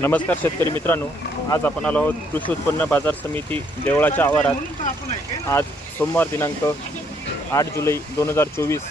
नमस्कार शेतकरी मित्रांनो. आज आपण आलो आहोत कृषी उत्पन्न बाजार समिती देवळाच्या आवारात. आज सोमवार दिनांक आठ जुलै दोन हजार चोवीस.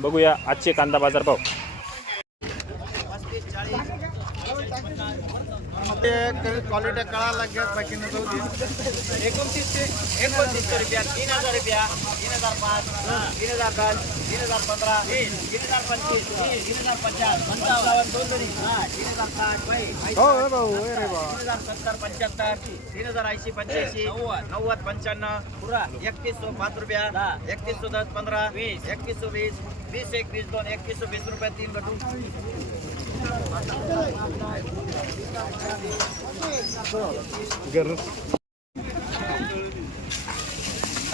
बघूया आजचे कांदा बाजार भाव क्वालिटी कळा लागेल बाकी न जाऊ दे. एकोणतीसशे एकोणतीसशे रुपया तीन हजार रुपया तीन हजार पाच तीन हजार दस तीन हजार पंधरा तीन हजार पंचवीस तीन हजार पचास पंचावन्न दोन तरी. तीन हजार साठ हो तीन हजार सत्तर पंच्याहत्तर तीन हजार ऐंशी पंच्याऐंशी नव्वद. पंच्याण्णव पुरा. एकतीस सौ पाच रुपया एकतीस सौ दस पंधरा वीस. एकतीस सौ वीस वीस एक वीस दोन एकवीस वीस रुपये तीन गटू.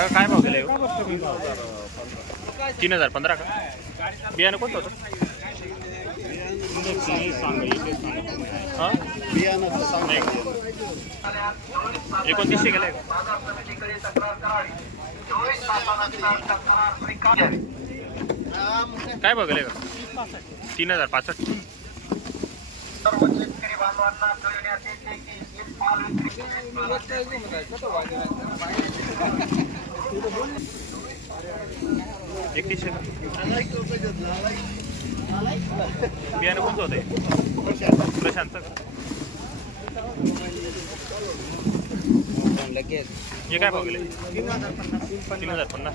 काय भाव गेले? तीन हजार पंधरा का? बियाणं कोणतं होतं? एकोणतीसशे गेले काय बघले का? तीन हजार पासष्ट. एकतीसशे बियाणं कोणतं होतं प्रशांत हे काय बघले? तीन हजार पन्नास.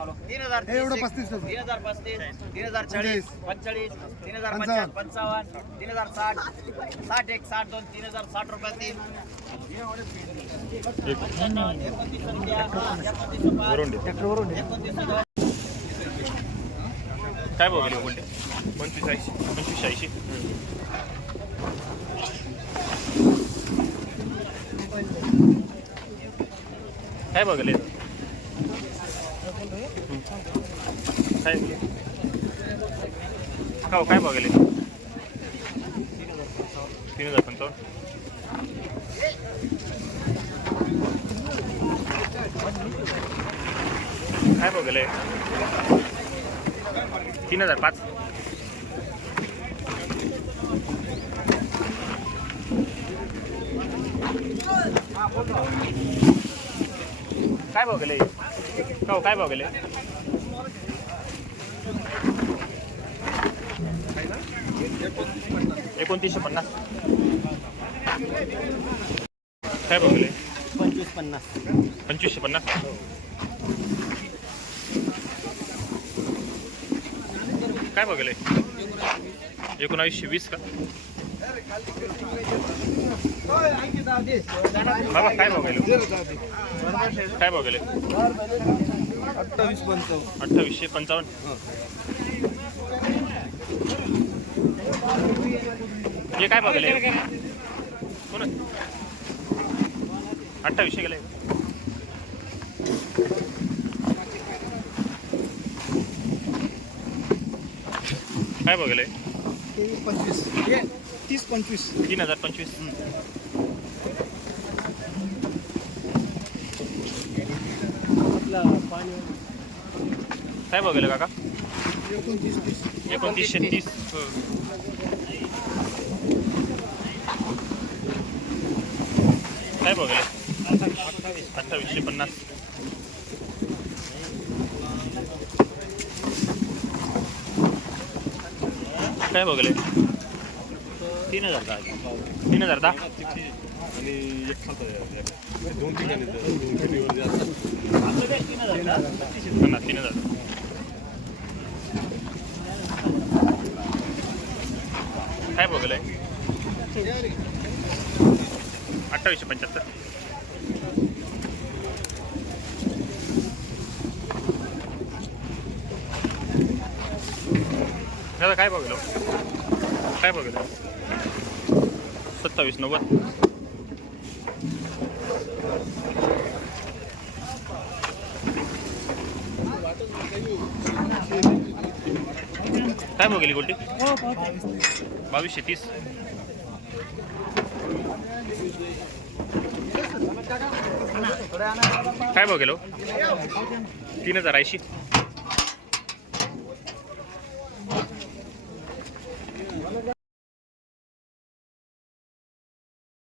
तीन हजार एवढं पस्तीस. तीन हजार पस्तीस तीन हजार चाळीस पंचेचाळीस. तीन हजार पंचावन्न. पंचावन्न तीन हजार साठ साठ एक साठ दोन तीन हजार साठ रुपया तीन. एकोणतीस रुपया काय बघले बोलते पंचवीस ऐंशी पंचवीस ऐंशी काय बघले काय का हो, काय बघले तीन हजार पंचावन्न काय बघले तीन हजार पाच. काय बघले हो काय बघले एकोणतीसशे पन्नास. काय बघले पंचवीस पन्नास पंचवीसशे पन्नास. काय बघले एकोणावीसशे वीस का? बाबा काय बघले काय बघले अठ्ठावीस पंचावन्न अठ्ठावीसशे पंचावन्न हे काय बघले कोण? अठ्ठावीसशे गेले काय बघले पंचवीस. तीस पंचवीस. तीन हजार पंचवीस. काय बघले काका? तीस एकोणतीसशे तीस. काय बघले अठ्ठावीसशे पन्नास. काय बघले तीन हजार दहा तीन हजार दहा पन्नास तीन हजार. काय बघलंय अठ्ठावीसशे पंच्याहत्तर. दादा काय बघलो काय बघलो सत्तावीस नव्वद. काय बघली गेली गोटी बावीसशे तीस. काय भाव गेलो हो? तीन हजार ऐंशी.